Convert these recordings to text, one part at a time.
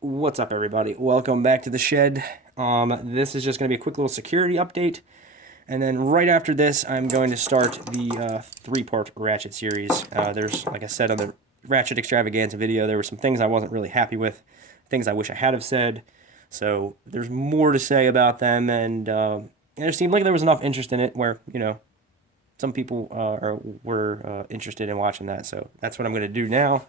What's up, everybody? Welcome back to the shed. This is just going to be a quick little security update, and then right after this, I'm going to start the three-part Ratchet series. There's, like I said on the Ratchet Extravaganza video, there were some things I wasn't really happy with, things I wish I had have said. So there's more to say about them, and it seemed like there was enough interest in it where some people were interested in watching that. So that's what I'm going to do now.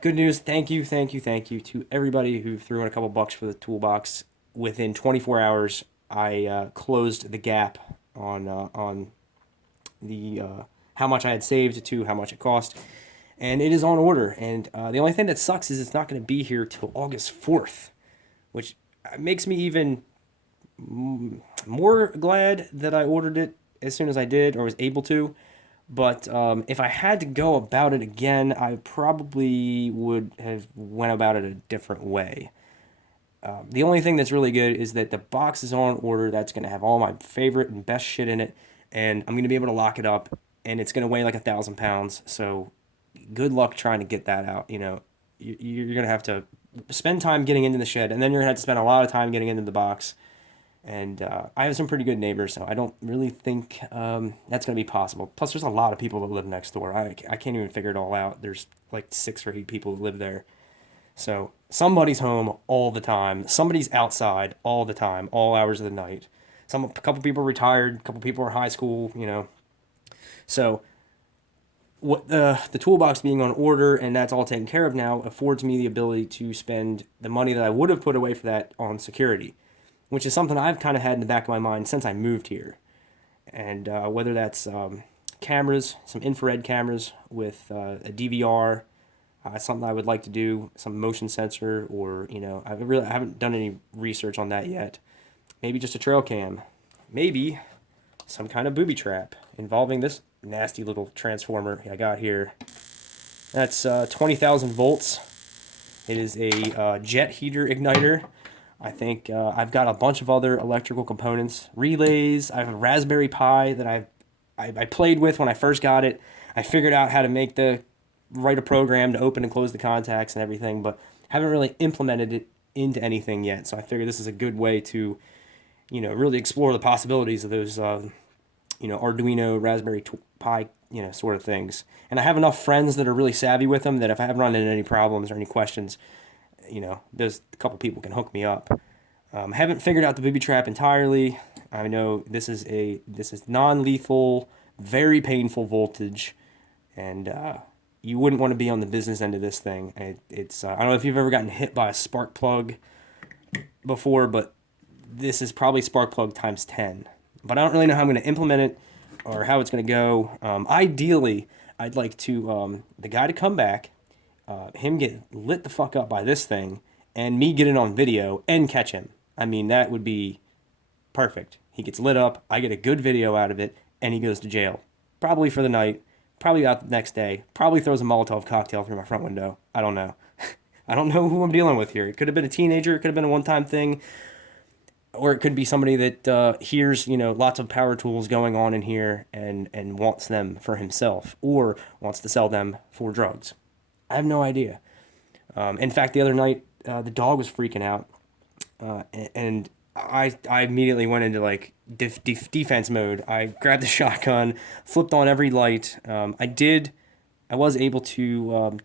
Good news. Thank you to everybody who threw in a couple bucks for the toolbox. Within 24 hours, I closed the gap on the how much I had saved to how much it cost, and it is on order. And the only thing that sucks is it's not going to be here till August 4th, which makes me even more glad that I ordered it as soon as I did or was able to. But if I had to go about it again, I probably would have went about it a different way. The only thing that's really good is that the box is on order. That's going to have all my favorite and best shit in it, and I'm going to be able to lock it up, and it's going to weigh like 1,000 pounds. So good luck trying to get that out. You're going to have to spend time getting into the shed, and then you're going to have to spend a lot of time getting into the box. And I have some pretty good neighbors, so I don't really think that's going to be possible. Plus, there's a lot of people that live next door. I can't even figure it all out. There's like 6 or 8 people that live there. So somebody's home all the time. Somebody's outside all the time, all hours of the night. A couple people retired, a couple people are high school. So what the toolbox being on order and that's all taken care of now affords me the ability to spend the money that I would have put away for that on security, which is something I've kind of had in the back of my mind since I moved here. And whether that's cameras, some infrared cameras with a DVR, something I would like to do, some motion sensor, or I haven't done any research on that yet. Maybe just a trail cam, maybe some kind of booby trap involving this nasty little transformer I got here. That's 20,000 volts. It is a jet heater igniter. I think I've got a bunch of other electrical components, relays. I have a Raspberry Pi that I played with when I first got it. I figured out how to write a program to open and close the contacts and everything, but haven't really implemented it into anything yet. So I figured this is a good way to, really explore the possibilities of those, Arduino, Raspberry Pi, sort of things. And I have enough friends that are really savvy with them that if I have run into any problems or any questions, there's a couple people can hook me up. Haven't figured out the booby trap entirely. I know this is non-lethal, very painful voltage, and you wouldn't want to be on the business end of this thing. It's I don't know if you've ever gotten hit by a spark plug before, but this is probably spark plug times 10. But I don't really know how I'm going to implement it or how it's going to go. Ideally, I'd like to the guy to come back, him get lit the fuck up by this thing, and me get it on video and catch him. I mean, that would be perfect. He gets lit up, I get a good video out of it, and he goes to jail. Probably for the night, probably out the next day, probably throws a Molotov cocktail through my front window. I don't know. I don't know who I'm dealing with here. It could have been a teenager, it could have been a one time thing, or it could be somebody that hears lots of power tools going on in here and wants them for himself or wants to sell them for drugs. I have no idea. In fact, the other night the dog was freaking out, and I immediately went into like defense mode. I grabbed the shotgun, flipped on every light. I was able to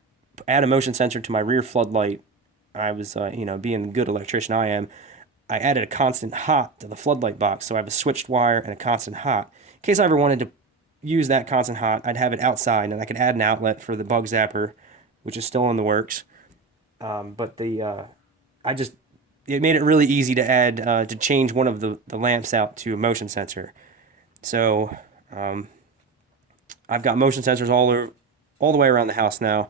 add a motion sensor to my rear floodlight. I was being the good electrician I am. I added a constant hot to the floodlight box, so I have a switched wire and a constant hot. In case I ever wanted to use that constant hot, I'd have it outside, and I could add an outlet for the bug zapper, which is still in the works. But it made it really easy to add to change one of the lamps out to a motion sensor. So I've got motion sensors all the way around the house now.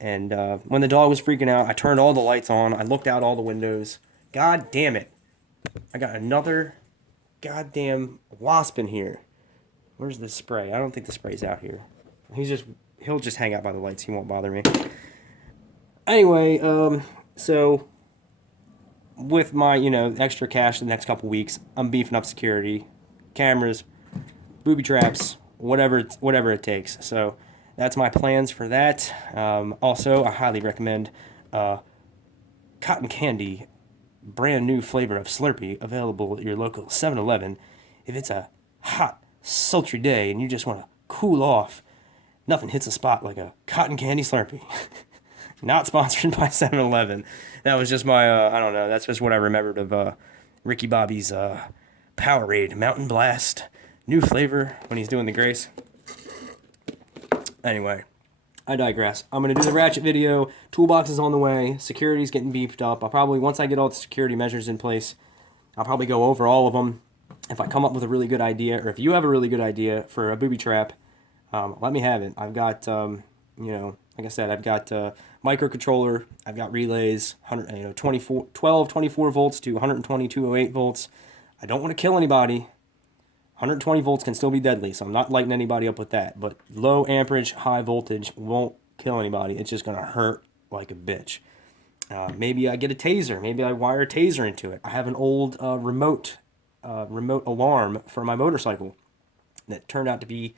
And when the dog was freaking out, I turned all the lights on. I looked out all the windows. God damn it. I got another goddamn wasp in here. Where's the spray? I don't think the spray's out here. He'll just hang out by the lights. He won't bother me. Anyway, so with my, extra cash the next couple weeks, I'm beefing up security, cameras, booby traps, whatever it takes. So that's my plans for that. Also, I highly recommend cotton candy brand new flavor of Slurpee available at your local 7-Eleven. If it's a hot, sultry day and you just want to cool off, nothing hits a spot like a cotton candy Slurpee. Not sponsored by 7-Eleven. That was just my, I don't know, that's just what I remembered of Ricky Bobby's Powerade Mountain Blast. New flavor when he's doing the Grace. Anyway, I digress. I'm going to do the Ratchet video. Toolbox is on the way. Security's getting beefed up. I'll probably, once I get all the security measures in place, I'll probably go over all of them. If I come up with a really good idea, or if you have a really good idea for a booby trap, let me have it. I've got, like I said, I've got microcontroller, I've got relays, 24 volts to 120, 208 volts. I don't want to kill anybody. 120 volts can still be deadly, so I'm not lighting anybody up with that. But low amperage, high voltage won't kill anybody. It's just going to hurt like a bitch. Maybe I get a taser. Maybe I wire a taser into it. I have an old remote alarm for my motorcycle that turned out to be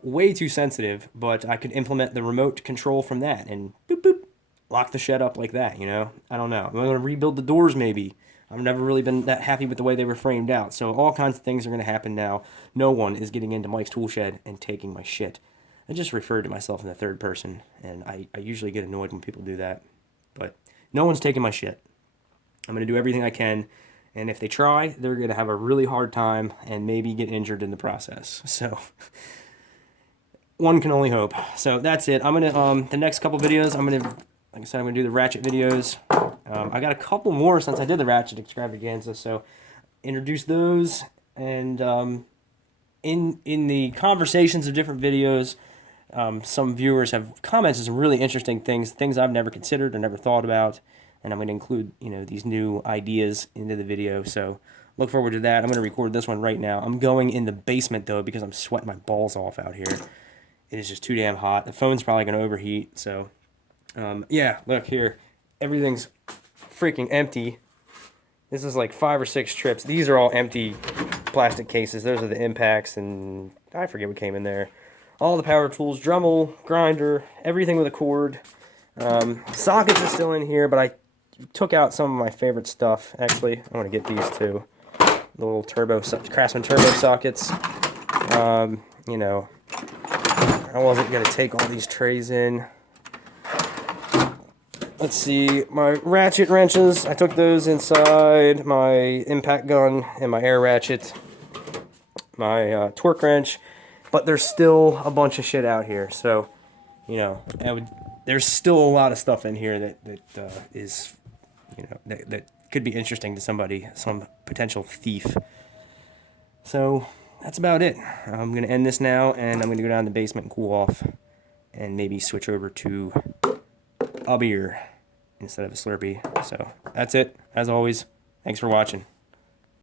way too sensitive, but I could implement the remote control from that and boop, boop, lock the shed up like that, I don't know. I'm going to rebuild the doors maybe. I've never really been that happy with the way they were framed out. So all kinds of things are going to happen now. No one is getting into Mike's tool shed and taking my shit. I just referred to myself in the third person, and I usually get annoyed when people do that. But no one's taking my shit. I'm going to do everything I can, and if they try, they're going to have a really hard time and maybe get injured in the process. So one can only hope. So that's it. I'm going to, the next couple videos, like I said, I'm going to do the Ratchet videos. I got a couple more since I did the Ratchet extravaganza, so introduce those. And in the conversations of different videos, some viewers have commented some really interesting things I've never considered or never thought about, and I'm going to include these new ideas into the video. So look forward to that. I'm going to record this one right now. I'm going in the basement though because I'm sweating my balls off out here. It is just too damn hot. The phone's probably going to overheat. So yeah, look here. Everything's freaking empty. This is like 5 or 6 trips. These are all empty plastic cases. Those are the impacts, and I forget what came in there. All the power tools, Dremel, grinder, everything with a cord. Sockets are still in here, but I took out some of my favorite stuff. Actually, I want to get these too. The little Craftsman turbo sockets. I wasn't going to take all these trays in. Let's see, my ratchet wrenches, I took those inside, my impact gun and my air ratchet, my torque wrench, but there's still a bunch of shit out here, so, there's still a lot of stuff in here that is, that could be interesting to somebody, some potential thief. So, that's about it. I'm going to end this now, and I'm going to go down to the basement and cool off, and maybe switch over to a beer instead of a Slurpee. So that's it. As always, thanks for watching.